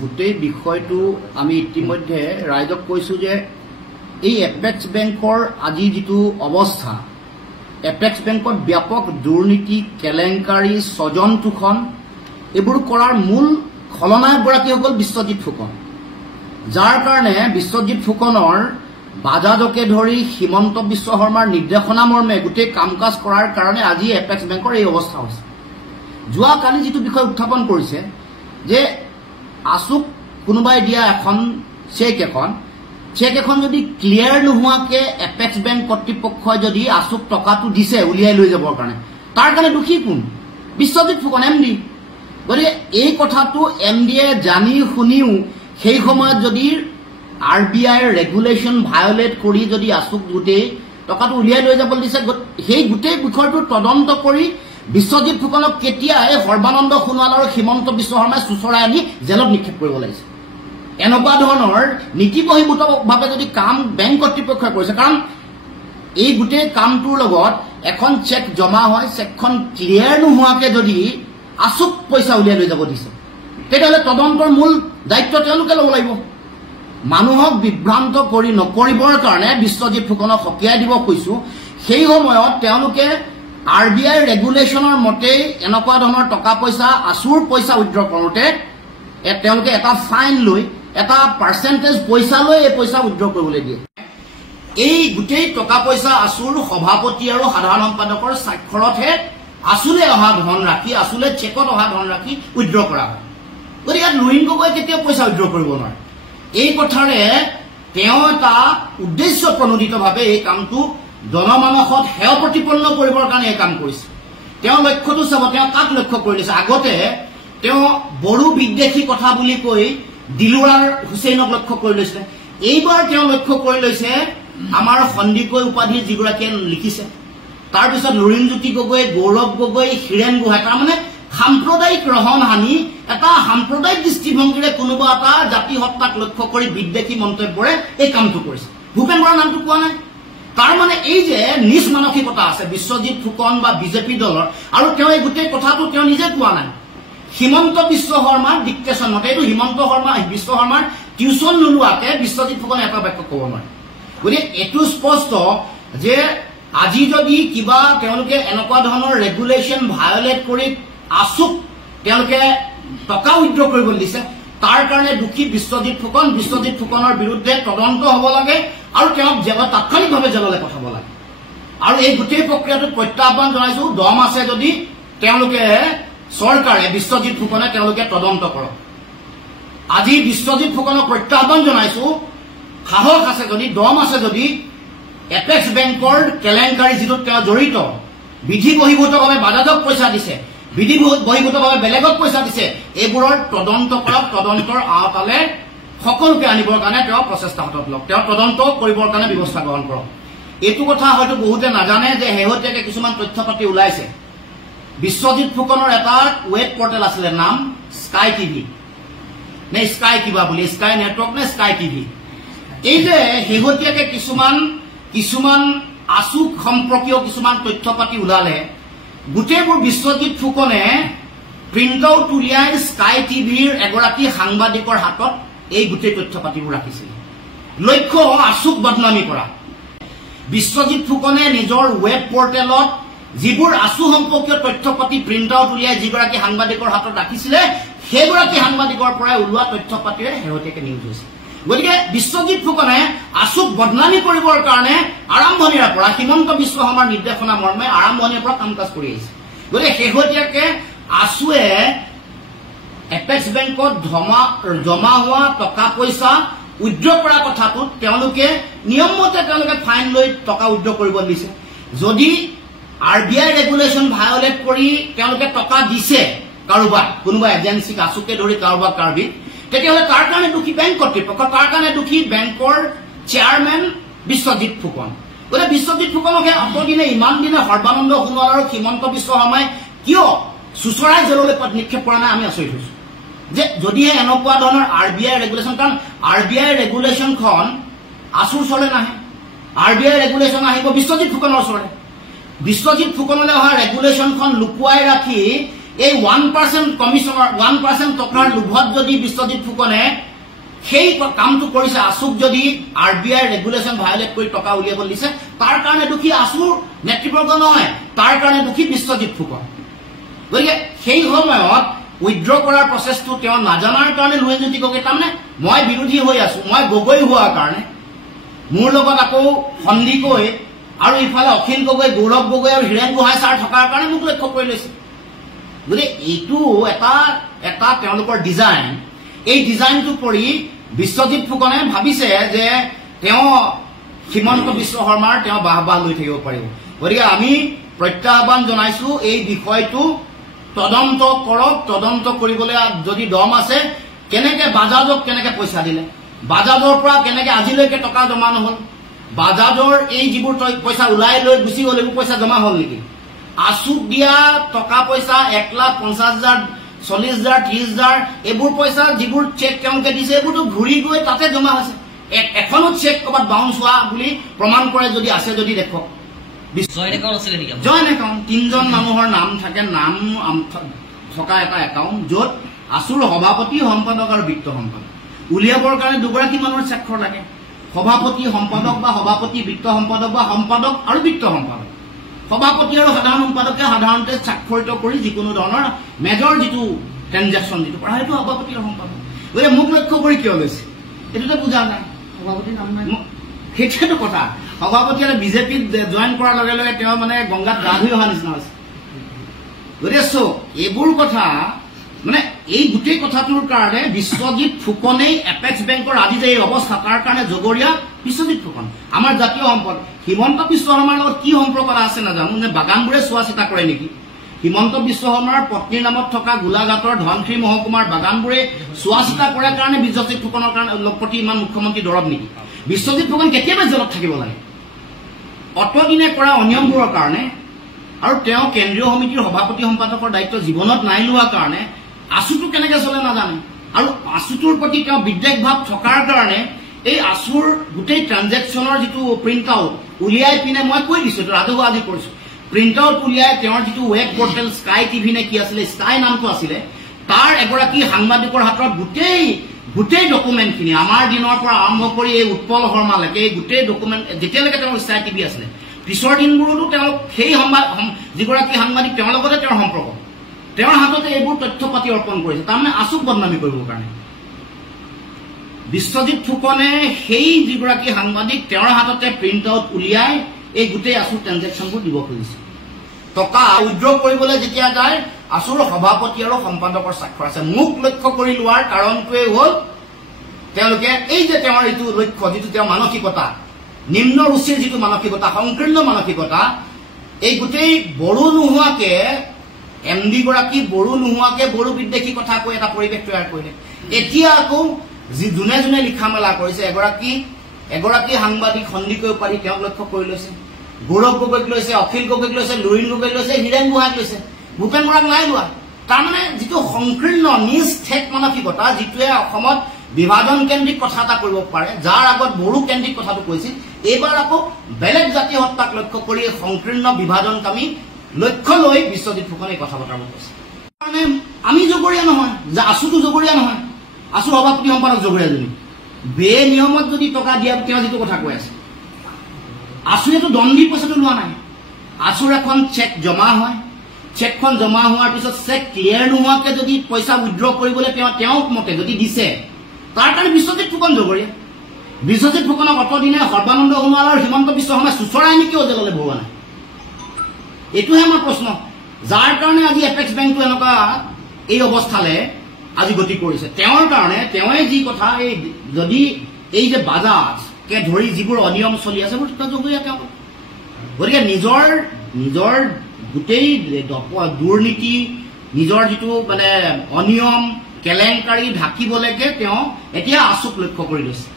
গোটেই বিষয়টো আমি ইতিমধ্যে ৰাইজক কৈছো যে এই এপেক্স বেংকৰ আজি যিটো অৱস্থা, এপেক্স বেংকত ব্যাপক দুৰ্নীতি, কেলেংকাৰী, স্বজন শোষণ এইবোৰ কৰাৰ মূল খলনায়কগৰাকী হ'ল বিশ্বজিৎ ফুকন, যাৰ কাৰণে বিশ্বজিৎ ফুকনৰ বাজাজকে ধৰি হিমন্ত বিশ্ব শৰ্মাৰ নিৰ্দেশনা মৰ্মে গোটেই কাম কাজ কৰাৰ কাৰণে আজি এপেক্স বেংকৰ এই অৱস্থা হৈছে। যোৱাকালি যিটো বিষয় উত্থাপন কৰিছে যে আছুক কোনোবাই দিয়া এখন চেক এখন যদি ক্লিয়াৰ নোহোৱাকে এপেক্স বেংক কৰ্তৃপক্ষই যদি আছুক টকাটো দিছে উলিয়াই লৈ যাবৰ কাৰণে, তাৰ কাৰণে দোষী কোন? বিশ্বজিৎ ফুকন MD। গতিকে এই কথাটো MDয়ে জানি শুনিও সেই সময়ত যদি RBIৰ ৰেগুলেশ্যন ভায়োলেট কৰি যদি আছুক গোটেই টকাটো উলিয়াই লৈ যাবলৈ দিছে, সেই গোটেই বিষয়টো তদন্ত কৰি বিশ্বজিৎ ফুকনক কেতিয়াই সৰ্বানন্দ সোণোৱাল আৰু হিমন্ত বিশ্ব শৰ্মাই চুচৰাই আনি জেলত নিক্ষেপ কৰিব লাগিছে। এনেকুৱা ধৰণৰ নীতি বহিৰ্ভূতভাৱে যদি কাম বেংক কৰ্তৃপক্ষই কৰিছে, কাৰণ এই গোটেই কামটোৰ লগত এখন চেক জমা হয়, চেকখন ক্লিয়াৰ নোহোৱাকে যদি আছুক পইচা উলিয়াই লৈ যাব দিছে, তেতিয়াহ'লে তদন্তৰ মূল দায়িত্ব তেওঁলোকে ল'ব লাগিব। মানুহক বিভ্ৰান্ত কৰি নকৰিবৰ কাৰণে বিশ্বজিৎ ফুকনক সকীয়াই দিব কৈছো। সেই সময়ত তেওঁলোকে RBI ৰেগুলেশ্যনৰ মতে এনেকুৱা ধৰণৰ টকা পইচা আছুৰ পইচা উইথড্ৰ কৰোঁতে তেওঁলোকে এটা ফাইন লৈ এটা পাৰ্চেণ্টেজ পইচা লৈ এই পইচা উইথড্ৰ কৰিবলৈ দিয়ে। এই গোটেই টকা পইচা আছুৰ সভাপতি আৰু সাধাৰণ সম্পাদকৰ স্বাক্ষৰতহে আছুলে অহা ধনৰাশি, আছুলে চেকত অহা ধনৰাশি উইথড্ৰ কৰা হয়। গতিকে ইয়াত লুৰিণ গগৈয়ে কেতিয়াও পইচা উইথড্ৰ কৰিব নোৱাৰে। এই কথাৰে তেওঁ এটা উদ্দেশ্য প্ৰণোদিতভাৱে এই কামটো জনমানসত হেয় প্ৰতিপন্ন কৰিবৰ কাৰণে এই কাম কৰিছে। তেওঁ লক্ষ্যটো চাব, তেওঁ কাক লক্ষ্য কৰি লৈছে। আগতে তেওঁ বড়ো বিদ্বেষী কথা বুলি কৈ দিলৱাৰ হুছেইনক লক্ষ্য কৰি লৈছিলে। এইবাৰ তেওঁ লক্ষ্য কৰি লৈছে আমাৰ সন্দিকৈ উপাধিৰ যিগৰাকীয়ে লিখিছে, তাৰপিছত লুৰিণজ্যোতি গগৈ, গৌৰৱ গগৈ, হীৰেণ গোহাঁই। তাৰমানে সাম্প্ৰদায়িক ৰহন হানি এটা সাম্প্ৰদায়িক দৃষ্টিভংগীৰে কোনোবা এটা জাতি সত্তাক লক্ষ্য কৰি বিদ্বেষী মন্তব্যৰে এই কামটো কৰিছে। ভূপেন বৰাৰ নামটো কোৱা নাই। তাৰ মানে এই যে নিজ মানসিকতা আছে বিশ্বজিৎ ফুকন বা বিজেপি দলৰ, আৰু তেওঁ এই গোটেই কথাটো তেওঁ নিজে কোৱা নাই। হিমন্ত বিশ্ব শৰ্মাৰ ডিক্টেশ্যন মতে, এইটো হিমন্ত বিশ্ব শৰ্মাৰ টিউচন নোলোৱাকে বিশ্বজিৎ ফুকনে এটা বাক্য ক'ব নোৱাৰে। গতিকে এইটো স্পষ্ট যে আজি যদি কিবা তেওঁলোকে এনেকুৱা ধৰণৰ ৰেগুলেশ্যন ভায়োলেট কৰি আছুক তেওঁলোকে টকা উইথড্ৰ কৰিবলৈ দিছে, তাৰ কাৰণে দোষী বিশ্বজিৎ ফুকন। বিশ্বজিৎ ফুকনৰ বিৰুদ্ধে তদন্ত হ'ব লাগে আৰু তেওঁক তাৎক্ষণিকভাৱে জেললৈ পঠাব লাগে। আৰু এই গোটেই প্ৰক্ৰিয়াটোত প্ৰত্যাহ্বান জনাইছো, দম আছে যদি তেওঁলোকে চৰকাৰে বিশ্বজিৎ ফুকনে তেওঁলোকে তদন্ত কৰক। আজি বিশ্বজিৎ ফুকনক প্ৰত্যাহ্বান জনাইছো, সাহস আছে যদি, দম আছে যদি এপেক্স বেংকৰ কেলেংকাৰী যিটোত তেওঁ জড়িত, বিধি বহিৰ্ভূতভাৱে বাজাজক পইচা দিছে, বিধি বহিৰ্ভূতভাৱে বেলেগক পইচা দিছে, এইবোৰৰ তদন্ত কৰক। তদন্তৰ আওতালে সকলোকে আনিবৰ কাৰণে তেওঁ প্ৰচেষ্টা হাতত লওক, তেওঁ তদন্ত কৰিবৰ কাৰণে ব্যৱস্থা গ্ৰহণ কৰক। এইটো কথা হয়তো বহুতে নাজানে যে শেহতীয়াকৈ কিছুমান তথ্য পাতি ওলাইছে। বিশ্বজিৎ ফুকনৰ এটা ৱেব পৰ্টেল আছিলে, নাম স্কাই টিভি নে স্কাই কিবা বুলি, স্কাই নেটৱৰ্ক নে স্কাই টিভি। এই যে শেহতীয়াকৈ কিছুমান আছুক সম্পৰ্কীয় কিছুমান তথ্য পাতি ওলালে, গোটেইবোৰ বিশ্বজিৎ ফুকনে প্ৰিণ্ট আউট উলিয়াই স্কাই টিভিৰ এগৰাকী সাংবাদিকৰ হাতত এই গোটেই তথ্য পাতিবোৰ ৰাখিছিল। লক্ষ্য আছুক বদনামী কৰা। বিশ্বজিৎ ফুকনে নিজৰ ৱেব পৰ্টেলত যিবোৰ আছু সম্পৰ্কীয় তথ্য পাতি প্ৰিণ্ট আউট উলিয়াই যিগৰাকী সাংবাদিকৰ হাতত ৰাখিছিলে, সেইগৰাকী সাংবাদিকৰ পৰাই ওলোৱা তথ্য পাতিৰে শেহতীয়াকৈ নিউজ হৈছে। গতিকে বিশ্বজিৎ ফুকনে আছুক বদনামী কৰিবৰ কাৰণে আৰম্ভণিৰে পৰা হিমন্ত বিশ্ব শৰ্মাৰ নিৰ্দেশনা মৰ্মে আৰম্ভণিৰ পৰা কাম কাজ কৰি আহিছে। গতিকে শেহতীয়াকৈ আছুৱে এপেক্স বেংকত জমা হোৱা টকা পইচা উইথড্ৰ কৰা কথাটোত তেওঁলোকে নিয়মমতে তেওঁলোকে ফাইন লৈ টকা উইথড্ৰ কৰিব দিছে। যদি RBI ৰেগুলেশ্যন ভায়োলেট কৰি তেওঁলোকে টকা দিছে কাৰোবাক, কোনোবা এজেঞ্চিক আছুকে ধৰি কাৰোবাক কাৰোবিক, তেতিয়াহ'লে তাৰ কাৰণে দোষী বেংক কৰ্তৃপক্ষ, তাৰ কাৰণে দোষী বেংকৰ চেয়াৰমেন বিশ্বজিৎ ফুকন। গতিকে বিশ্বজিৎ ফুকনকে অতদিনে ইমান দিনে সৰ্বানন্দ সোণোৱাল আৰু হিমন্ত বিশ্ব শৰ্মাই কিয় চুচৰাই জেললৈ নিক্ষেপ কৰা নাই, আমি আচৰিত হৈছো। যে যদিহে এনেকুৱা ধৰণৰ RBI ৰেগুলেশ্যন, কাৰণ RBI ৰেগুলেশ্যনখন আছুৰ ওচৰলৈ নাহে, RBI ৰেগুলেশ্যন আহিব বিশ্বজিৎ ফুকনৰ ওচৰলৈ। বিশ্বজিৎ ফুকনলৈ অহা ৰেগুলেশ্যনখন লুকুৱাই ৰাখি এই 1% কমিশনৰ 1% টকাৰ লোভত যদি বিশ্বজিৎ ফুকনে সেই কামটো কৰিছে, আছুক যদি RBI ৰেগুলেশ্যন ভায়োলেট কৰি টকা উলিয়াব দিছে, তাৰ কাৰণে দুখী আছুৰ নেতৃবৰ্গ নহয়, তাৰ কাৰণে দুখী বিশ্বজিৎ ফুকন। গতিকে সেই সময়ত উইথড্ৰ কৰাৰ প্ৰচেছটো তেওঁ নাজানাৰ কাৰণে লুৱেনজ্যোতি গগৈ, তাৰমানে মই বিৰোধী হৈ আছো, মই গগৈ হোৱাৰ কাৰণে মোৰ লগত আকৌ সন্ধি গৈ আৰু ইফালে অখিল গগৈ, গৌৰৱ গগৈ আৰু হীৰেণ গোহাঁই ছাৰ থকাৰ কাৰণে মোক লক্ষ্য কৰি লৈছে। গতিকে এইটো এটা তেওঁলোকৰ ডিজাইন। এই ডিজাইনটো কৰি বিশ্বজিৎ ফুকনে ভাবিছে যে তেওঁ হিমন্ত বিশ্ব শৰ্মাৰ তেওঁ বাহবা লৈ থাকিব পাৰিব। গতিকে আমি প্ৰত্যাহ্বান জনাইছো, এই বিষয়টো তদন্ত কৰক। তদন্ত কৰিবলৈ যদি দম আছে, কেনেকে বাজাজক কেনেকে পইচা দিলে, বাজাজৰ পৰা কেনেকে আজিলৈকে টকা জমা নহল, বাজাজৰ এই যিবোৰ পইচা ওলাই লৈ গুচি গ'ল এইবোৰ পইচা জমা হ'ল নেকি, আছুক দিয়া টকা পইচা 1,50,000, 40,000, 30,000 এইবোৰ পইচা যিবোৰ চেক তেওঁলোকে দিছে এইবোৰতো ঘূৰি গৈ তাতে জমা হৈছে। এখনো চেক ক'ৰবাত বাউন্স হোৱা বুলি প্ৰমাণ কৰে যদি আছে, যদি দেখক। জইণ্ট একাউণ্ট 3জন মানুহৰ নাম থাকে, নাম থকা এটা একাউণ্ট, য'ত আছুৰ সভাপতি, সম্পাদক আৰু বিত্ত সম্পাদক। উলিয়াবৰ কাৰণে দুগৰাকী মানুহৰ স্বাক্ষৰ লাগে, সভাপতি সম্পাদক বা সভাপতি বিত্ত সম্পাদক বা সম্পাদক আৰু বিত্ত সম্পাদক। সভাপতি আৰু সাধাৰণ সম্পাদকে সাধাৰণতে স্বাক্ষৰিত কৰি যিকোনো ধৰণৰ মেজৰ যিটো ট্ৰেনজেকশ্যন যিটো কৰা সেইটো সভাপতি আৰু সম্পাদক। গতিকে মোক লক্ষ্য কৰি কিয় লৈছে এইটোতে বুজা নাই, সভাপতিৰ নাম নাই, সেইটোৱেতো কথা। সভাপতিয়ে বিজেপিত জইন কৰাৰ লগে লগে তেওঁ মানে গংগাত গা ধুই অহা নিচিনা হৈছে। গতিকে এইবোৰ কথা মানে এই গোটেই কথাটোৰ কাৰণে বিশ্বজিৎ ফুকনেই এপেক্স বেংকৰ আজি যে এই অৱস্থা তাৰ কাৰণে জগৰীয়া বিশ্বজিৎ ফুকন। আমাৰ জাতীয় সম্পদ হিমন্ত বিশ্ব শৰ্মাৰ লগত কি সম্পৰ্ক আছে নাজানো, নে বাগানবোৰে চোৱা চিতা কৰে নেকি? হিমন্ত বিশ্ব শৰ্মাৰ পত্নীৰ নামত থকা গোলাঘাটৰ ধনশিৰি মহকুমাৰ বাগানবোৰে চোৱা চিতা কৰে কাৰণে বিশ্বজিৎ ফুকনৰ কাৰণে প্ৰতি ইমান মুখ্যমন্ত্ৰী দৰৱ নেকি? বিশ্বজিৎ ফুকন কেতিয়াবা জেলত থাকিব লাগে অতদিনে কৰা অনিয়মবোৰৰ কাৰণে, আৰু তেওঁ কেন্দ্ৰীয় সমিতিৰ সভাপতি সম্পাদকৰ দায়িত্ব জীৱনত নাই লোৱাৰ কাৰণে আছুটো কেনেকে চলে নাজানে, আৰু আছুটোৰ প্ৰতি তেওঁ বিদ্বেষ ভাৱ থকাৰ কাৰণে এই আছুৰ গোটেই ট্ৰানজেকশ্যনৰ যিটো প্ৰিণ্ট আউট উলিয়াই পিনে মই কৈ দিছো, ৰাজহুৱা আজি কৰিছো, প্ৰিণ্ট আউট উলিয়াই তেওঁৰ যিটো ৱেব পৰ্টেল স্কাই টিভি নে কি আছিলে, স্কাই নামটো আছিলে, তাৰ এগৰাকী সাংবাদিকৰ হাতত গোটেই ডকুমেণ্টখিনি আমাৰ দিনৰ পৰা আৰম্ভ কৰি এই উৎপল শৰ্মালৈকে এই গোটেই ডকুমেণ্ট যেতিয়ালৈকে তেওঁৰ স্কাই টিভি আছিলে, পিছৰ দিনবোৰতো তেওঁলোক সেই যিগৰাকী সাংবাদিক তেওঁৰ লগতে তেওঁৰ সম্পৰ্ক, তেওঁৰ হাততে এইবোৰ তথ্য পাতি অৰ্পণ কৰিছে, তাৰমানে আছুক বদনামী কৰিবৰ কাৰণে। বিশ্বজিৎ ফুকনে সেই যিগৰাকী সাংবাদিক তেওঁৰ হাততে প্ৰিণ্ট আউট উলিয়াই এই গোটেই আছুৰ ট্ৰেনজেকশ্যনবোৰ দিব খুজিছে। টকা উইথড্ৰ কৰিবলৈ যেতিয়া যায় আছুৰ সভাপতি আৰু সম্পাদকৰ স্বাক্ষৰ আছে। মোক লক্ষ্য কৰি লোৱাৰ কাৰণটোৱে হ'ল তেওঁলোকে এই যে তেওঁৰ এইটো লক্ষ্য, যিটো তেওঁৰ মানসিকতা, নিম্ন ৰুচিৰ যিটো মানসিকতা, সংকীৰ্ণ মানসিকতা, এই গোটেই বড়ো নোহোৱাকে MD গৰাকী বড়ো নোহোৱাকে বড়ো বিদ্বেষী কথা কৈ এটা পৰিৱেশ তৈয়াৰ কৰিলে। এতিয়া আকৌ যোনে যোনে লিখা মেলা কৰিছে, এগৰাকী সাংবাদিক সন্দিকৈ পাৰি তেওঁক লক্ষ্য কৰি লৈছে, গৌৰৱ গগৈক লৈছে, অখিল গগৈক লৈছে, লুৰিণ গগৈক লৈছে, হীৰেণ গোহাঁইক লৈছে, ভূপেন বৰাক নাই লোৱা। তাৰমানে যিটো সংকীৰ্ণ নিজ ঠেক মানসিকতা, যিটোৱে অসমত বিভাজন কেন্দ্ৰিক কথা এটা কৰিব পাৰে, যাৰ আগত বড়ো কেন্দ্ৰিক কথাটো কৈছিল, এইবাৰ আকৌ বেলেগ জাতীয় সত্তাক লক্ষ্য কৰি এই সংকীৰ্ণ বিভাজনকামী লক্ষ্য লৈ বিশ্বজিৎ ফুকনে কথা বতৰাবোৰ কৈছে। মানে আমি জগৰীয়া নহয়, আছুটো জগৰীয়া নহয়, আছু সভাপতি সম্পাদক জগৰীয়াজনী বে নিয়মত যদি টকা দিয়া তেওঁ যিটো কথা কৈ আছে, আছুৱেতো দম দি পইচাটো লোৱা নাই। আছুৰ এখন চেক জমা হয়, চেকখন জমা হোৱাৰ পিছত চেক ক্লিয়াৰ নোহোৱাকে যদি পইচা উইথড্ৰ কৰিবলৈ তেওঁক মতে যদি দিছে, তাৰ কাৰণে বিশ্বজিৎ ফুকন জগৰীয়া। বিশ্বজিৎ ফুকনক অতদিনে সৰ্বানন্দ সোণোৱাল আৰু হিমন্ত বিশ্ব শৰ্মাই চুচৰাই নেকি জেললৈ ভৰোৱা নাই? এইটোহে আমাৰ প্ৰশ্ন, যাৰ কাৰণে আজি এপেক্স বেংকটো এনেকুৱা এই অৱস্থালৈ আজি গতি কৰিছে। তেওঁৰ কাৰণে তেওঁৱে যি কথা, যদি এই যে বাজাজকে ধৰি যিবোৰ অনিয়ম চলি আছে সেইবোৰ জগৰীয়া তেওঁ। গতিকে নিজৰ গোটেই দুৰ্নীতি, নিজৰ যিটো মানে অনিয়ম কেলেংকাৰী ঢাকিবলৈকে তেওঁ এতিয়া আছুক লক্ষ্য কৰি লৈছে।